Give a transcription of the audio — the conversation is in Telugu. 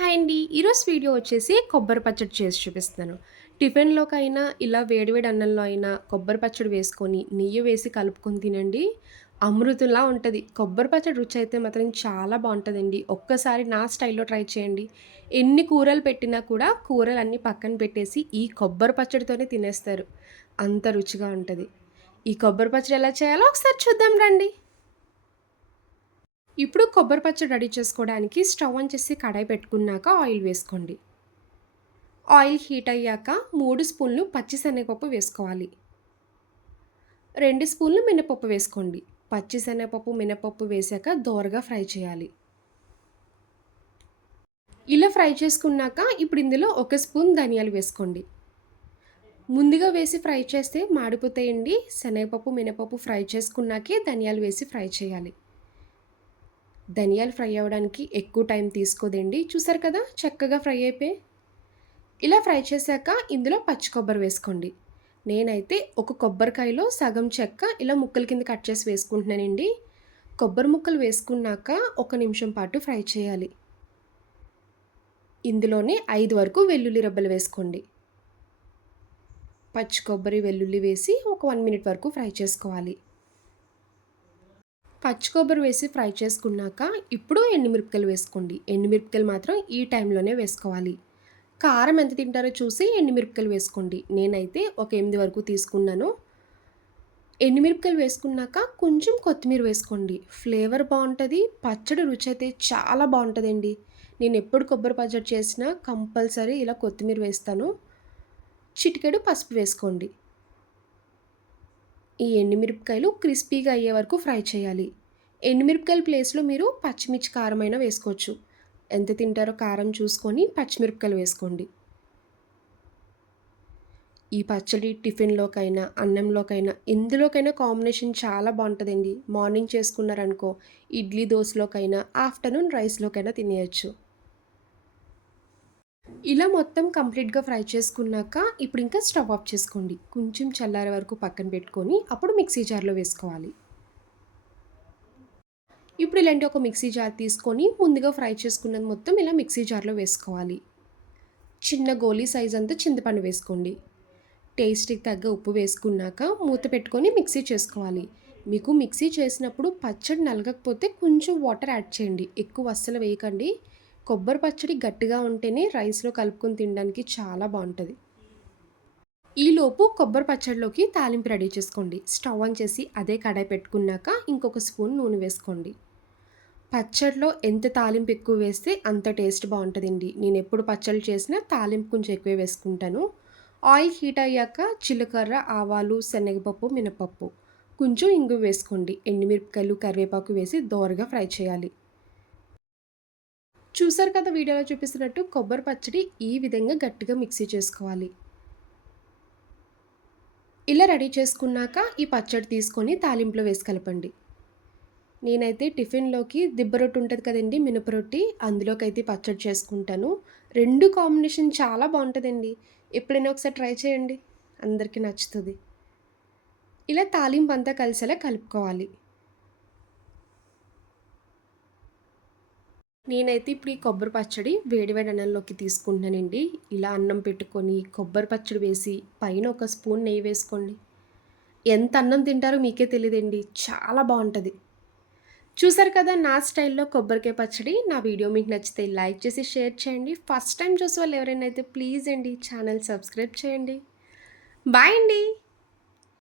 హాయ్ అండి. ఈరోజు వీడియో వచ్చేసి కొబ్బరి పచ్చడి చేసి చూపిస్తున్నాను. టిఫిన్‌లోకైనా ఇలా వేడివేడి అన్నంలో అయినా కొబ్బరి పచ్చడి వేసుకొని, నెయ్యి వేసి కలుపుకొని తినండి. అమృతంలా ఉంటది. కొబ్బరి పచ్చడి రుచి అయితే మాత్రం చాలా బావుంటదండి. ఒక్కసారి నా స్టైల్‌లో ట్రై చేయండి. ఎన్ని కూరలు పెట్టినా కూడా కూరలన్నీ పక్కన పెట్టేసి ఈ కొబ్బరి పచ్చడితోనే తినేస్తారు. అంత రుచిగా ఉంటది. ఈ కొబ్బరి పచ్చడి ఎలా చేయాలో ఒకసారి చూద్దాం రండి. ఇప్పుడు కొబ్బరి పచ్చడి రెడీ చేసుకోవడానికి స్టవ్ ఆన్ చేసి కడాయి పెట్టుకున్నాక ఆయిల్ వేసుకోండి. ఆయిల్ హీట్ అయ్యాక 3 స్పూన్లు పచ్చిశనగపప్పు వేసుకోవాలి. 2 స్పూన్లు మినపప్పు వేసుకోండి. పచ్చిశనగపప్పు, మినపప్పు వేశాక దోరగా ఫ్రై చేయాలి. ఇలా ఫ్రై చేసుకున్నాక ఇప్పుడు ఇందులో 1 స్పూన్ ధనియాలు వేసుకోండి. ముందుగా వేసి ఫ్రై చేస్తే మాడిపోతాయండి. శనగపప్పు, మినపప్పు ఫ్రై చేసుకున్నాకే ధనియాలు వేసి ఫ్రై చేయాలి. ధనియాలు ఫ్రై అవ్వడానికి ఎక్కువ టైం తీసుకోదండి. చూసారు కదా చక్కగా ఫ్రై అయిపోయాయి. ఇలా ఫ్రై చేశాక ఇందులో పచ్చి కొబ్బరి వేసుకోండి. నేనైతే ఒక కొబ్బరికాయలో సగం చెక్క ఇలా ముక్కల కింద కట్ చేసి వేసుకుంటున్నానండి. కొబ్బరి ముక్కలు వేసుకున్నాక 1 నిమిషం పాటు ఫ్రై చేయాలి. ఇందులోనే 5 వరకు వెల్లుల్లి రెబ్బలు వేసుకోండి. పచ్చి కొబ్బరి, వెల్లుల్లి వేసి ఒక 1 మినిట్ వరకు ఫ్రై చేసుకోవాలి. పచ్చి కొబ్బరి వేసి ఫ్రై చేసుకున్నాక ఇప్పుడు ఎండుమిరపకాయలు వేసుకోండి. ఎండుమిరపకాయలు మాత్రం ఈ టైంలోనే వేసుకోవాలి. కారం ఎంత తింటారో చూసి ఎండుమిరపకాయలు వేసుకోండి. నేనైతే ఒక 8 వరకు తీసుకున్నాను. ఎండుమిరపకాయలు వేసుకున్నాక కొంచెం కొత్తిమీర వేసుకోండి. ఫ్లేవర్ బాగుంటుంది. పచ్చడి రుచి అయితే చాలా బాగుంటుందండి. నేను ఎప్పుడు కొబ్బరి పచ్చడి చేసినా కంపల్సరీ ఇలా కొత్తిమీర వేస్తాను. చిటికెడు పసుపు వేసుకోండి. ఈ ఎండుమిరపకాయలు క్రిస్పీగా అయ్యే వరకు ఫ్రై చేయాలి. ఎండుమిరపకాయల ప్లేస్లో మీరు పచ్చిమిర్చి కారమైనా వేసుకోవచ్చు. ఎంత తింటారో కారం చూసుకొని పచ్చిమిరపకాయలు వేసుకోండి. ఈ పచ్చడి టిఫిన్‌లోకైనా, అన్నంలోకైనా, ఎందులోకైనా కాంబినేషన్ చాలా బావుంటదండి. మార్నింగ్ చేసుకున్నారనుకో ఇడ్లీ, దోసలోకైనా, ఆఫ్టర్‌నూన్ రైస్‌లోకైనా తినేయొచ్చు. ఇలా మొత్తం కంప్లీట్‌గా ఫ్రై చేసుకున్నాక ఇప్పుడు ఇంకా స్టవ్ ఆఫ్ చేసుకోండి. కొంచెం చల్లారే వరకు పక్కన పెట్టుకొని అప్పుడు మిక్సీ జార్‌లో వేసుకోవాలి. ఇప్పుడు ఇలాంటి ఒక మిక్సీ జార్ తీసుకొని ముందుగా ఫ్రై చేసుకున్నది మొత్తం ఇలా మిక్సీ జార్‌లో వేసుకోవాలి. చిన్న గోలీ సైజ్ అంతా చింతపండు వేసుకోండి. టేస్ట్‌కి తగ్గ ఉప్పు వేసుకున్నాక మూత పెట్టుకొని మిక్సీ చేసుకోవాలి. మీకు మిక్సీ చేసినప్పుడు పచ్చడి నలగకపోతే కొంచెం వాటర్ యాడ్ చేయండి. ఎక్కువ అస్సలు వేయకండి. కొబ్బరి పచ్చడి గట్టిగా ఉంటేనే రైస్‌లో కలుపుకొని తినడానికి చాలా బావుంటది. ఈలోపు కొబ్బరి పచ్చడిలోకి తాలింపు రెడీ చేసుకోండి. స్టవ్ ఆన్ చేసి అదే కడాయి పెట్టుకున్నాక ఇంకొక స్పూన్ నూనె వేసుకోండి. పచ్చడిలో ఎంత తాలింపు ఎక్కువ వేస్తే అంత టేస్ట్ బావుంటదండి. నేనెప్పుడు పచ్చళ్ళు చేసినా తాలింపు కొంచెం ఎక్కువే వేసుకుంటాను. ఆయిల్ హీట్ అయ్యాక జీలకర్ర, ఆవాలు, శనగపప్పు, మినపప్పు, కొంచెం ఇంగువ వేసుకోండి. ఎండుమిరపకాయలు, కరివేపాకు వేసి దోరగా ఫ్రై చేయాలి. చూసారు కదా వీడియోలో చూపిస్తున్నట్టు కొబ్బరి పచ్చడి ఈ విధంగా గట్టిగా మిక్సీ చేసుకోవాలి. ఇలా రెడీ చేసుకున్నాక ఈ పచ్చడి తీసుకొని తాలింపులో వేసి కలపండి. నేనైతే టిఫిన్‌లోకి దిబ్బ రొట్టె ఉంటది కదండీ! మినప రొట్టి అందులోకైతే పచ్చడి చేసుకుంటాను. 2 కాంబినేషన్ చాలా బావుంటదండి. ఎప్పుడైనా ఒకసారి ట్రై చేయండి. అందరికీ నచ్చుతది. ఇలా తాలింపంతా కలిసేలా కలుపుకోవాలి. నేనైతే ఇప్పుడు ఈ కొబ్బరి పచ్చడి వేడి వేడి అన్నంలోకి తీసుకుంటున్నానండి. ఇలా అన్నం పెట్టుకొని కొబ్బరి పచ్చడి వేసి పైన ఒక స్పూన్ నెయ్యి వేసుకోండి. ఎంత అన్నం తింటారో మీకే తెలీదండి. చాలా బావుంటది. చూసారు కదా నా స్టైల్‌లో కొబ్బరికాయ పచ్చడి. నా వీడియో మీకు నచ్చితే లైక్ చేసి షేర్ చేయండి. ఫస్ట్ టైమ్ చూసేవాళ్ళు ఎవరైనా అయితే ప్లీజ్ అండి ఛానల్ సబ్స్క్రైబ్ చేయండి. బాయ్ అండి.